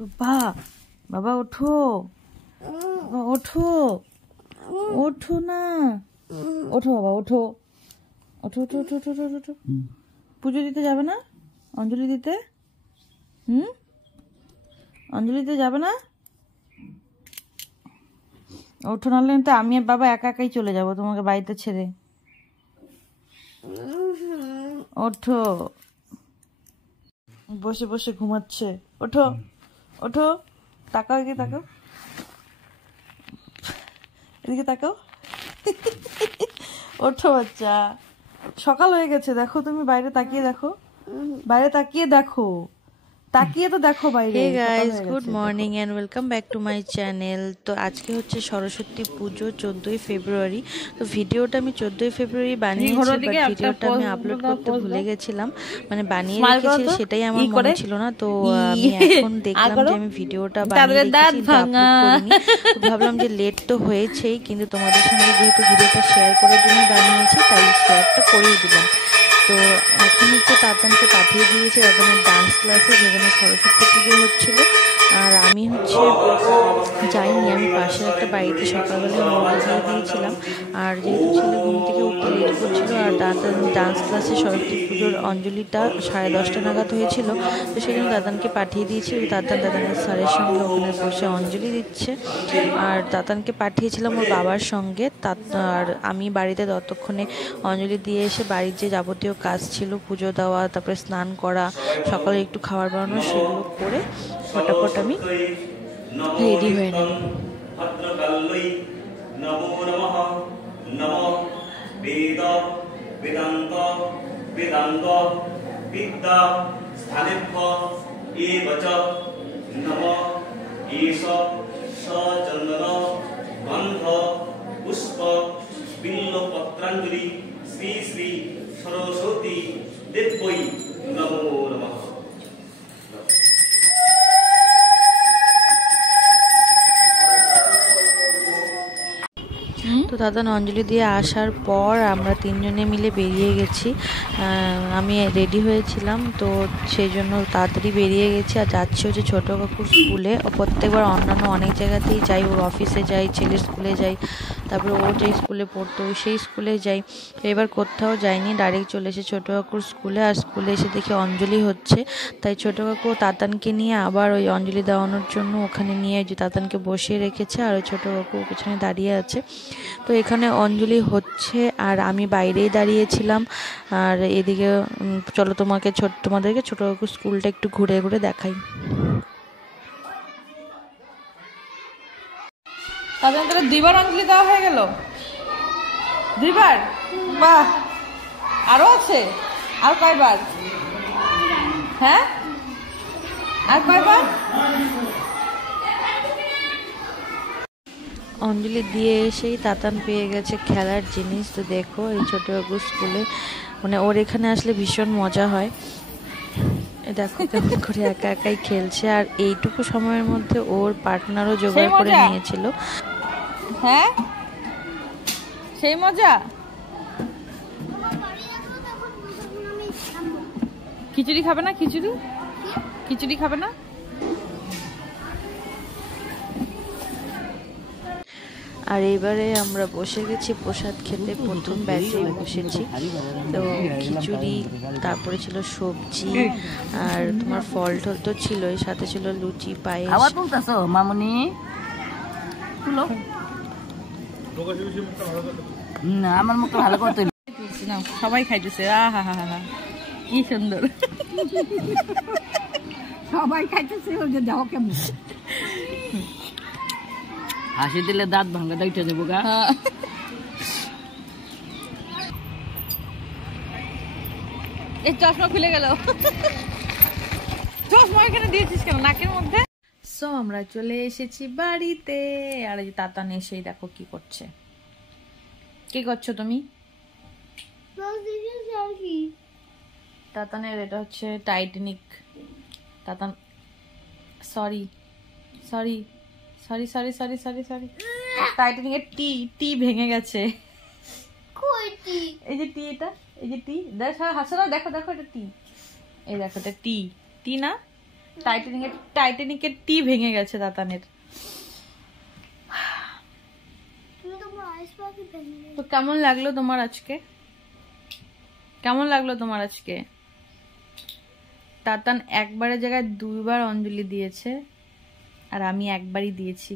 বাবা বাবা ওঠো, বাবা ওঠো, ওঠো না, ওঠো বাবা ওঠো, ওঠো ওঠো ওঠো ওঠো ওঠো ওঠো। পুজো দিতে যাবে না? অঞ্জলি দিতে? অঞ্জলি দিতে যাবে না? ওঠো, নাহলে তো আমি আর বাবা একা একাই চলে যাবো তোমাকে বাড়িতে ছেড়ে। ওঠো, বসে বসে ঘুমাচ্ছে। ওঠো ওঠো, তাকাও, এদিকে তাকাও, এদিকে তাকাও। ওঠো বাচ্চা, সকাল হয়ে গেছে, দেখো তুমি বাইরে তাকিয়ে দেখো, বাইরে তাকিয়ে দেখো, তাকিয়ে তো দেখো বাইরে। Hey guys, good morning and welcome back to my channel. তো আজকে হচ্ছে সরস্বতী পুজো, 14ই ফেব্রুয়ারি। তো ভিডিওটা আমি 14ই ফেব্রুয়ারি বানিয়েছি, বাট ভিডিওটা আমি আপলোড করতে ভুলে গেছিলাম, মানে বানিয়ে রেখেছি সেটাই আমার মনে ছিল না। তো আমি এখন দেখলাম যে আমি ভিডিওটা বানিয়ে রেখেছি, ভাবলাম যে লেট তো হয়েছেই, কিন্তু তোমাদের সঙ্গে যেহেতু ভিডিওটা শেয়ার করার জন্য বানিয়েছি তাই শেয়ারটা করেই দিলাম। তো এখন একটু তাতানকে পাঠিয়ে দিয়েছে তাতানের ডান্স ক্লাসে, যেখানে সরস্বতী পুজো হচ্ছিল। আর আমি যাইনি, আমি পাশের একটা বাড়িতে সকালবেলা মোবাইল দিয়ে দিয়েছিলাম। আর যেহেতু ছেলে ঘুম থেকে উঠতে লেট করছিল, আর তাতান ডান্স ক্লাসে সরস্বতী পুজোর অঞ্জলিটা 10:30 নাগাদ হয়েছিল, তো সেই জন্য তাতানকে পাঠিয়ে দিয়েছি। তাতানের স্যারের সঙ্গে ওখানে বসে অঞ্জলি দিচ্ছে। আর তাতানকে পাঠিয়েছিলাম ওর বাবার সঙ্গে। আর আমি বাড়িতে ততক্ষণে অঞ্জলি দিয়ে এসে বাড়ির যে যাবতীয় কাজ ছিল, পুজো দেওয়া, তারপরে স্নান করা, সকালে একটু খাবার বানানো, সেগুলো করে ফটাফট আমি রেডি হয়ে নেব। বিল্লপত্রাঞ্জলি শ্রী শ্রী সরস্বতী দেবৈ নমো নমঃ। তো দাদা অঞ্জলি দিয়ে আসার পর আমরা তিনজনে মিলে বেরিয়ে গেছি। আমি রেডি হয়েছিলাম, তো সেই জন্য তাড়াতাড়ি বেরিয়ে গেছি। আর যাচ্ছি হচ্ছে ছোটো কাকুর স্কুলে। প্রত্যেকবার অন্যান্য অনেক জায়গাতেই যাই, ওর অফিসে যাই, ছেলের স্কুলে যাই, তারপরে ও যে স্কুলে পড়তো সেই স্কুলে যাই। এবার কোথাও যাইনি, ডাইরেক্ট চলে এসে ছোটো কাকুর স্কুলে। আর স্কুলে এসে দেখি অঞ্জলি হচ্ছে, তাই ছোটো কাকু তাতানকে নিয়ে আবার ওই অঞ্জলি দেওয়ানোর জন্য ওখানে নিয়ে যে তাতানকে বসিয়ে রেখেছে, আর ওই ছোটো কাকু পেছনে দাঁড়িয়ে আছে। তো এখানে অঞ্জলি হচ্ছে আর আমি বাইরেই দাঁড়িয়েছিলাম। আর এদিকে চলো তোমাদেরকে ছোটো কাকু স্কুলটা একটু ঘুরে ঘুরে দেখাই। তাদের তাহলে 2বার অঞ্জলি দেওয়া হয়ে গেল? 2বার? বাহ, আরো আছে? আর কয়বার? হ্যাঁ, আর কয়বার? অঞ্জলি দিয়ে এসেই তাতান পেয়ে গেছে খেলার জিনিস। তো দেখো এই ছোটো বাবু স্কুলে, মানে ওর এখানে আসলে ভীষণ মজা হয়। দেখো কেমন করে একা একাই খেলছে। আর এইটুকু সময়ের মধ্যে ওর পার্টনারও জোগাড় করে নিয়েছিল। হ্যাঁ, সেই মজা। খিচুড়ি খাবে না? খিচুড়ি খাবে না? আর এবারে আমরা বসে গেছি প্রসাদ খেতে, প্রথম ব্যাচে বসেছি। তো খিচুড়ি, তারপরে ছিল সবজি, আর তোমার ফল টল তো ছিলই, সাথে ছিল লুচি, পায়েস। আবার তুলতেছো মামুনি? তুলো না, আমার মুখটা ভালো করে তুলছি না, সবাই খাইতেছে। আহা হা হা, কি সুন্দর সবাই খাইতেছে। ওই যে যাও কেমন হাসি দিলে দাঁত ভাঙা দাইতে যাবো গা। এই চশমা খুলে গেল। চশমা এখানে দিয়েছিস কেন নাকের মধ্যে? সো আমরা চলে এসেছি বাড়িতে। আর এই তাতান এসেই দেখো কি করছে। কি করছো তুমি? তাতানের এটা হচ্ছে Titanic. Tatan sorry sorry sorry sorry sorry sorry sorry টাইটানিকের টি ভেঙে গেছে। এই যে টি, এটা এই যে টি, দেখো হাসো না, দেখো দেখো এটা টি, এই দেখো এটা টি না, টাইটানিকের টি ভেঙে গেছে তাতানের। তো কেমন লাগলো তোমার আজকে? কেমন লাগলো তোমার আজকে? তাতান একবারের জায়গায় 2 বার অঞ্জলি দিয়েছে আর আমি একবারই দিয়েছি।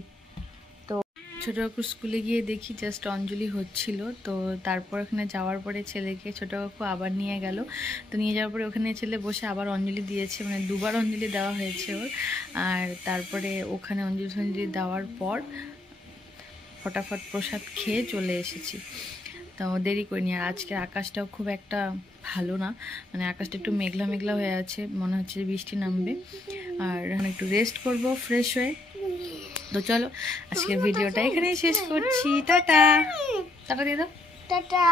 তো ছোট কাকু স্কুলে গিয়ে দেখি জাস্ট অঞ্জলি হচ্ছিল। তো তারপর ওখানে যাওয়ার পরে ছেলেকে ছোট কাকু আবার নিয়ে গেল। তো নিয়ে যাওয়ার পরে ওখানে ছেলে বসে আবার অঞ্জলি দিয়েছে, মানে 2 বার অঞ্জলি দেওয়া হয়েছে ওর। আর তারপরে ওখানে অঞ্জলি দেওয়ার পর ফটাফট প্রসাদ খেয়ে চলে এসেছি। তো দেরি করিনি। আর আজকের আকাশটাও খুব একটা ভালো না, মানে আকাশটা একটু মেঘলা মেঘলা হয়ে আছে, মনে হচ্ছে বৃষ্টি নামবে। আর এখন একটু রেস্ট করব ফ্রেশ হয়ে। তো চলো আজকের ভিডিওটা এখানেই শেষ করছি। টাটা, টাটা দিয়ে দাও। টাটা।